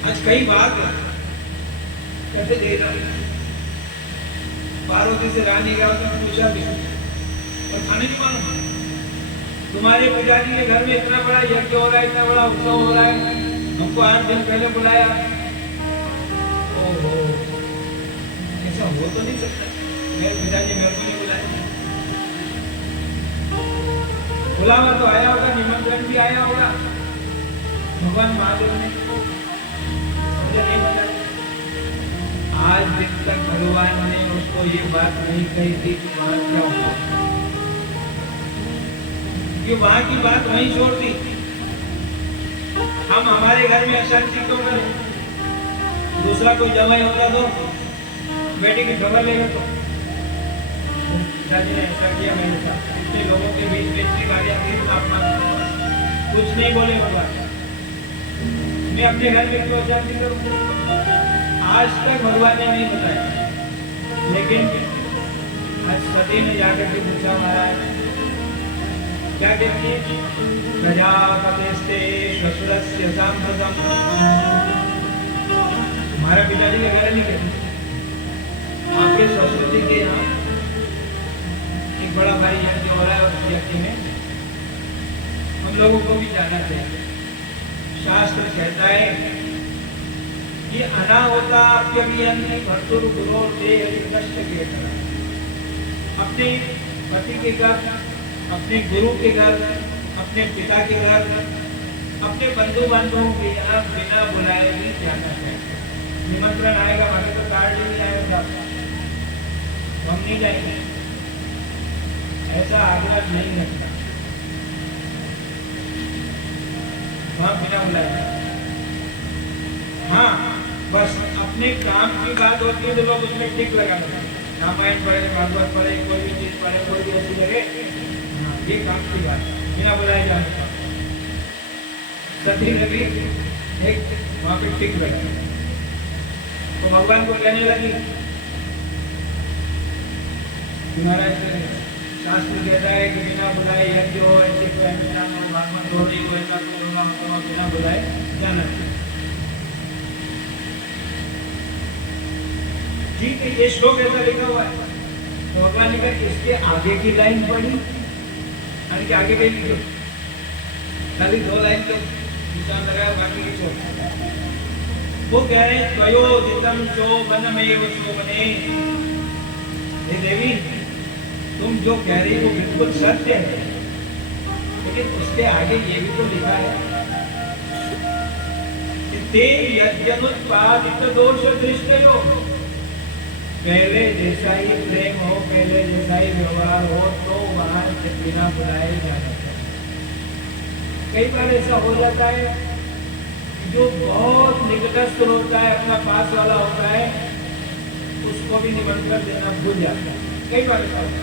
आज कई बात कैसे दे रहा हूँ। पार्वती से रानी गया तो पूछा भी और खाने नहीं मालूम। तुम्हारे पिताजी के घर में इतना बड़ा यज्ञ हो रहा है, इतना बड़ा उत्सव हो रहा है, हमको 8 दिन पहले बुलाया। ओहो, ऐसा हो तो नहीं सकता। मेरे पिताजी मेरे को नहीं बुलाया। बुलावा तो आया होगा, निमंत्रण भी आया होगा। भगवान महादेव ने मुझे नहीं बताया। आज दिन तक भगवान ने उसको ये बात नहीं कही थी कि वहां क्या होगा, कि वहां की बात वहीं छोड़ दी। हम हमारे घर में अशांति क्यों करें? दूसरा कोई जमाई होता तो बेटी की खबर लेगा तो पिताजी ने ऐसा किया मेरे साथ। इतने लोगों के बीच में इतनी गालियां दी, कुछ नहीं बोले भगवान। मैं अपने घर में क्यों अशांति करूं? आज तक भगवान ने नहीं बताया। लेकिन आज सती ने जाकर के पूछा, महाराज क्या कहते हैं? प्रजापतेस्ते ससुरस्य सांप्रतम। हमारा पिताजी के घर नहीं कहते, आपके ससुर जी के यहाँ एक बड़ा भारी यज्ञ हो रहा है और उस यज्ञ में हम लोगों को भी जाना चाहिए। शास्त्र कहता है कि अनाहोताप्यभियन्ति भर्तुर गुरो देह कष्ट के तरह। अपने पति के घर, अपने गुरु के घर, अपने पिता के घर, अपने बंधु बांधवों के यहाँ बिना बुलाए भी जाना चाहिए। निमंत्रण आएगा, हमें तो कार्ड ही नहीं आएगा, हम नहीं जाएंगे, ऐसा आग्रह नहीं रखता। वहां बिना बुलाए। हाँ, बस अपने काम की बात होती है तो लोग उसमें टिक लगा देते हैं। रामायण पढ़े, भागवत पढ़े, कोई भी चीज पढ़े, कोई भी ऐसी लगे, हाँ ये काम की बात, बिना बुलाए जाने का। सती ने भी एक वहां पे टिक लगा तो भगवान को कहने लगी, तुम्हारा शास्त्र कहता है कि बिना बुलाए यज्ञ हो, ऐसे कोई भागवत हो नहीं, कोई ऐसा बिना बुलाए जाना चाहिए। ठीक है, ये श्लोक ऐसा लिखा हुआ है तो भगवान ने कहा इसके आगे की लाइन पढ़ी, यानी कि आगे कहीं लिखो, खाली 2 लाइन तो निशान लगाया, बाकी की छोड़। वो कह रहे हैं त्वयोदितं शोभनमेव शोभने। हे देवी, तुम जो कह रही हो बिल्कुल सत्य है, लेकिन उसके आगे ये भी तो लिखा है ते यज्ञनुत्पादित दोष दृष्टयो। पहले जैसा ही प्रेम हो, पहले जैसा ही व्यवहार हो तो वहां बिना बुलाए जाना चाहिए। कई बार ऐसा हो जाता है जो बहुत निकटस्थ होता है, अपना पास वाला होता है, उसको भी निमंत्रण देना भूल जाता है। कई बार ऐसा होता है।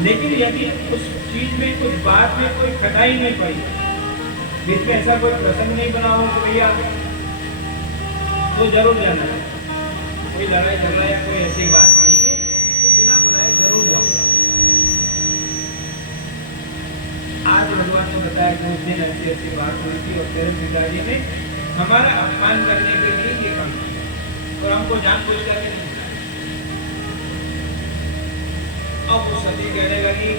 लेकिन यदि उस चीज में, कुछ बात में कोई खटाई नहीं पड़ी, बीच में ऐसा कोई प्रसंग नहीं बना हो तो भैया तो जरूर जाना है। कोई लड़ाई झगड़ा या कोई ऐसी बात नहीं है तो बिना बुलाए जरूर जाऊंगा। आज भगवान ने बताया कि उस दिन ऐसी ऐसी बात हुई थी और तेरे पिताजी ने हमारा अपमान करने के लिए ये काम किया और हमको जानबूझ करके नहीं बुलाया। अब वो सती कहने लगी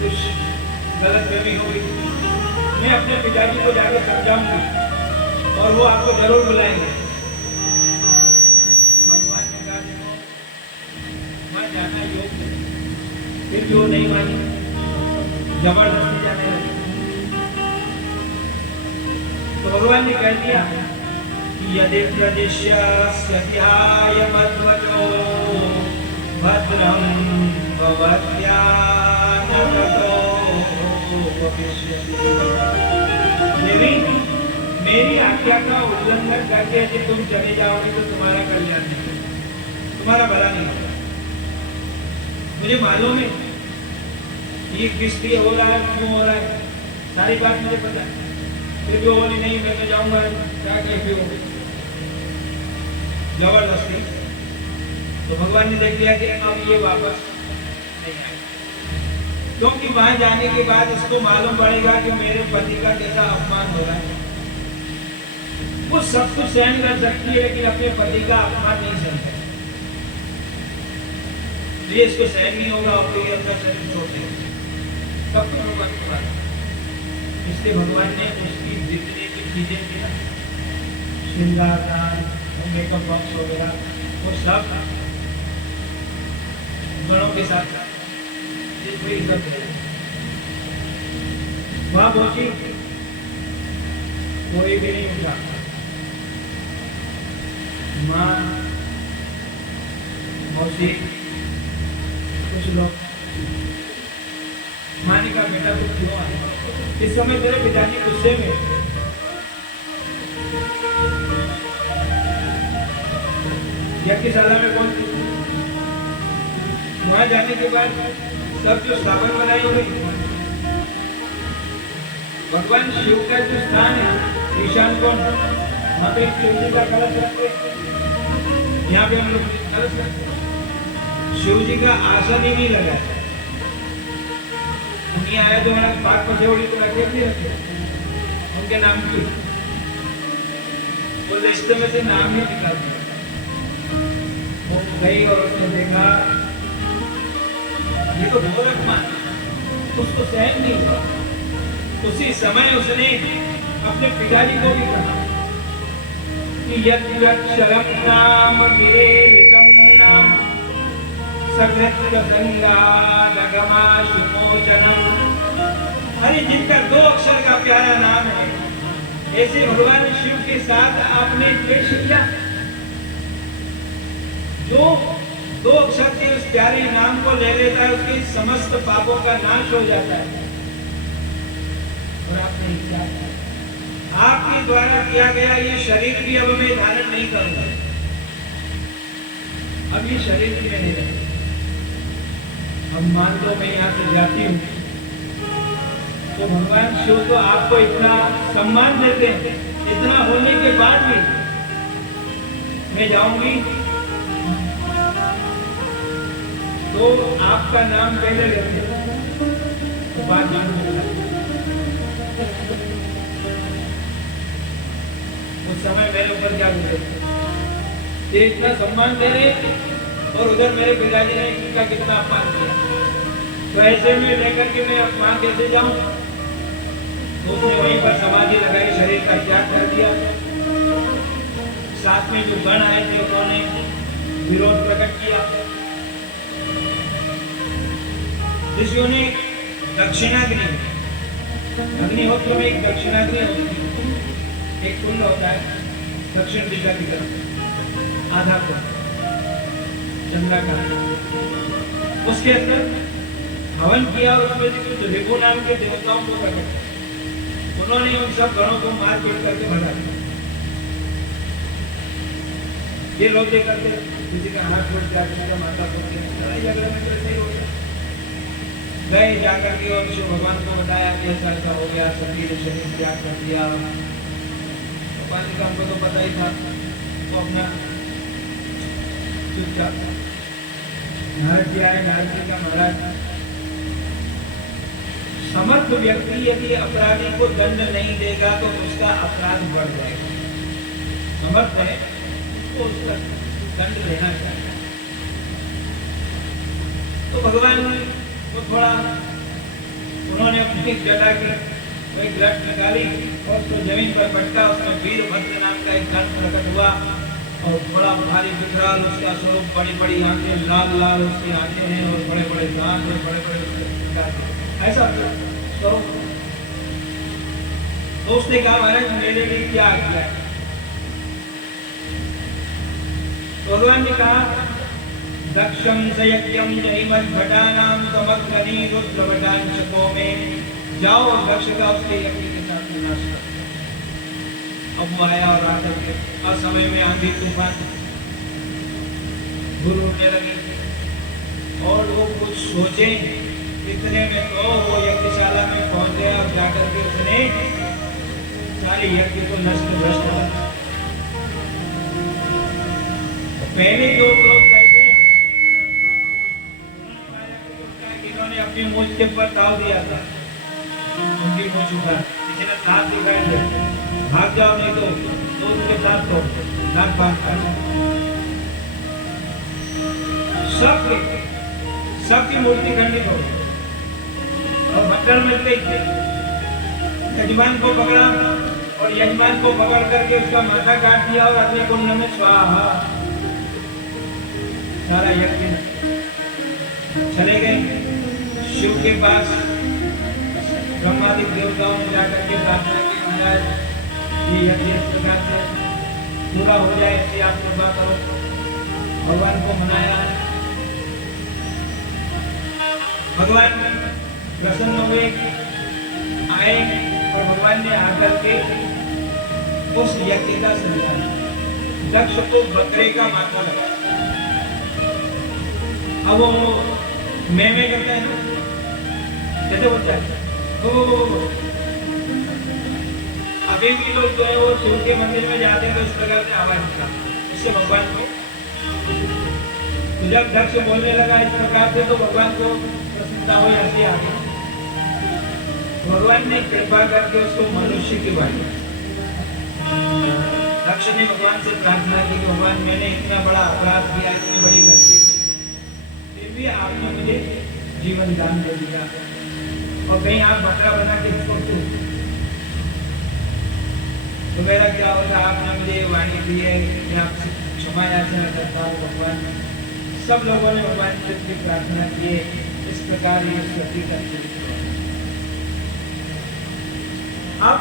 कुछ गलतफहमी हो गई, मैं अपने पिताजी को जाकर समझाऊंगी और वो आपको जरूर बुलाएंगे। भगवान ने कहा देखो वहां जाना योग्य, फिर भी वो नहीं मानी, जबरदस्ती जाने लगी। तो भगवान ने कह दिया कि यदि प्रदिश्यस्यध्याय मध्वजो भद्रं भवत्यानगतो भविष्यति। देवी, मेरी आज्ञा का उल्लंघन करके यदि तुम चले जाओगे तो तुम्हारा कल्याण नहीं, तुम्हारा भला नहीं होगा। मुझे मालूम है ये किस लिए हो रहा है, क्यों हो रहा है, सारी बात मुझे पता है, फिर भी बोली नहीं मैं तो जाऊंगा, क्या कैसे हो जबरदस्ती। तो भगवान ने देख लिया कि अब ये वापस नहीं आए। क्योंकि वहां जाने के बाद इसको मालूम पड़ेगा कि मेरे पति का कैसा अपमान हो रहा है। वो सब कुछ सहन कर सकती है लेकिन अपने पति का अपमान नहीं सहन कर सकती। इसको सहन नहीं होगा और ये अपना शरीर छोड़ देगा। सब कुछ भगवान को पता है। इसलिए भगवान ने उसकी जितनी भी चीजें थी ना, श्रृंगार दान, मेकअप बॉक्स वगैरह, वो सब गणों के साथ वहां पहुंची, कोई भी नहीं उठा। माँ, मौसी, कुछ लोग, माँ ने कहा बेटा तू क्यों आया? इस समय तेरे पिताजी गुस्से में। यज्ञशाला में कौन? वहां जाने के बाद सब जो स्थापन बनाई हुई, भगवान शिव का जो स्थान है ईशान कोण, वहां पे शिव जी का कलश रखते, यहाँ पे हम लोग कलश रखते। शिव जी का आसन ही नहीं लगा है। उन्हीं आए तो हमारा पाक पचौड़ी तो रखे नहीं रखे, उनके नाम की वो लिस्ट में से नाम ही निकाल दिया। वो गई और उसने देखा ये तो गोरख मान, उसको सहन नहीं हुआ। उसी समय उसने अपने पिताजी को भी कहा कि यद्यक्षरम नाम गिरेरितम नाम सकृत्य संगादगमाशुमोचनम। अरे जिनका 2 अक्षर का प्यारा नाम है, ऐसे भगवान शिव के साथ आपने द्वेष किया। जो 2 अक्षर के उस प्यारे नाम को ले लेता है, उसके समस्त पापों का नाश हो जाता है। और आपने क्या किया? आपके द्वारा किया गया ये शरीर भी अब मैं धारण नहीं करूंगा। अब ये शरीर भी नहीं रहेगा। अब मान लो मैं यहाँ से जाती हूँ तो भगवान शिव तो आपको इतना सम्मान देते हैं, इतना होने के बाद भी मैं जाऊंगी तो आपका नाम पहले लेते तो बात उस समय मेरे ऊपर क्या गुजरे? ये इतना सम्मान दे रहे और उधर मेरे पिताजी ने इनका कितना अपमान किया। तो ऐसे में लेकर के मैं अपमान कैसे जाऊं? तो उसने वहीं पर समाधि लगाई, शरीर का त्याग कर दिया। साथ में जो गण आए थे उन्होंने विरोध प्रकट किया। ऋषियों ने दक्षिणाग्नि, अग्निहोत्र में एक दक्षिणाग्नि होती है, एक कुंड होता है दक्षिण दिशा की तरफ, आधा कुंड चंद्राकार, उसके अंदर हवन किया। उसमें से कुछ ऋभु नाम के देवताओं को प्रकट किया। उन्होंने उन सब गणों को मार पीट करके भगा दिया। ये रोते करते किसी का हाथ टूट गया, किसी का माथा टूट गया, लड़ाई झगड़े में कैसे ही हो गया। गए जाकर के और शिव भगवान को बताया कि ऐसा ऐसा हो गया, सती ने शरीर त्याग कर दिया। भगवान का हमको तो पता ही था, तो अपना चुपचाप नारद जी आए। नारद जी का महाराज, समर्थ व्यक्ति यदि अपराधी को दंड नहीं देगा तो उसका अपराध बढ़ जाएगा। समर्थ है तो उसका दंड देना चाहिए। तो भगवान को थोड़ा उन्होंने अपनी जटा की एक लट निकाली और उसको जमीन पर पटका। उसमें वीरभद्र नाम का एक गण प्रकट हुआ और बड़ा भारी विकराल उसका स्वरूप, बड़ी बड़ी आंखें, लाल लाल उसकी आंखें हैं और बड़े बड़े दांत हैं, बड़े बड़े ऐसा स्वरूप। तो उसने कहा महाराज मेरे लिए क्या किया? भगवान ने कहा दक्षं सयज्ञं जहिमद्भटानां समग्नि रुद्रभटांचको में, जाओ दक्ष का उसके यज्ञ के साथ विनाश करो। अब वो आया और आकर के असमय में आंधी तूफान धूल उड़ने लगी और लोग कुछ सोचे। इतने में तो वो यज्ञशाला में पहुंच गया और जाकर के उसने सारे यज्ञ को नष्ट भ्रष्ट कर दिया। पहले जो लोग गए थे उन्होंने अपनी मूछ के ऊपर ताव दिया था, उनकी मूछ उठा, किसी ने साथ दिखाई दे, भाग जाओ नहीं तो उसके साथ तो नाक बांध कर सबकी मूर्ति खंडित हो गई और भट्टर में गई। यजमान को पकड़ा और यजमान को पकड़ करके उसका माथा काट दिया और अग्नि कुंड में स्वाहा, सारा यज्ञ चले गए। शिव के पास ब्रह्मादि देवताओं ने जाकर के प्रार्थना की, महाराज ये यज्ञ इस प्रकार से पूरा हो जाए, इसलिए आप कृपा करो। भगवान को मनाया, भगवान प्रसन्न हुए, आए और भगवान ने आकर के उस यज्ञ का संचालन, दक्ष को बकरे का माथा लगा। अब वो मैं करता है ना, जैसे बोलता है अभी भी लोग जो है वो शिव के मंदिर में जाते हैं तो इस प्रकार से आवाज होता है, इससे भगवान को, जब दक्ष बोलने लगा इस प्रकार से तो भगवान को प्रसन्नता हो जाती है। आगे भगवान ने कृपा करके उसको मनुष्य की वाणी, दक्ष ने भगवान से प्रार्थना की कि भगवान मैंने इतना बड़ा अपराध किया, इतनी बड़ी गलती, फिर भी आपने मुझे जीवन दान दे दिया और कहीं आप बकरा बना के इसको क्यों, तो मेरा क्या होता, आपने मुझे वाणी दी है, मैं आपसे क्षमा याचना करता हूँ। भगवान, सब लोगों ने भगवान की प्रार्थना की, इस प्रकार ये सती का चरित्र। अब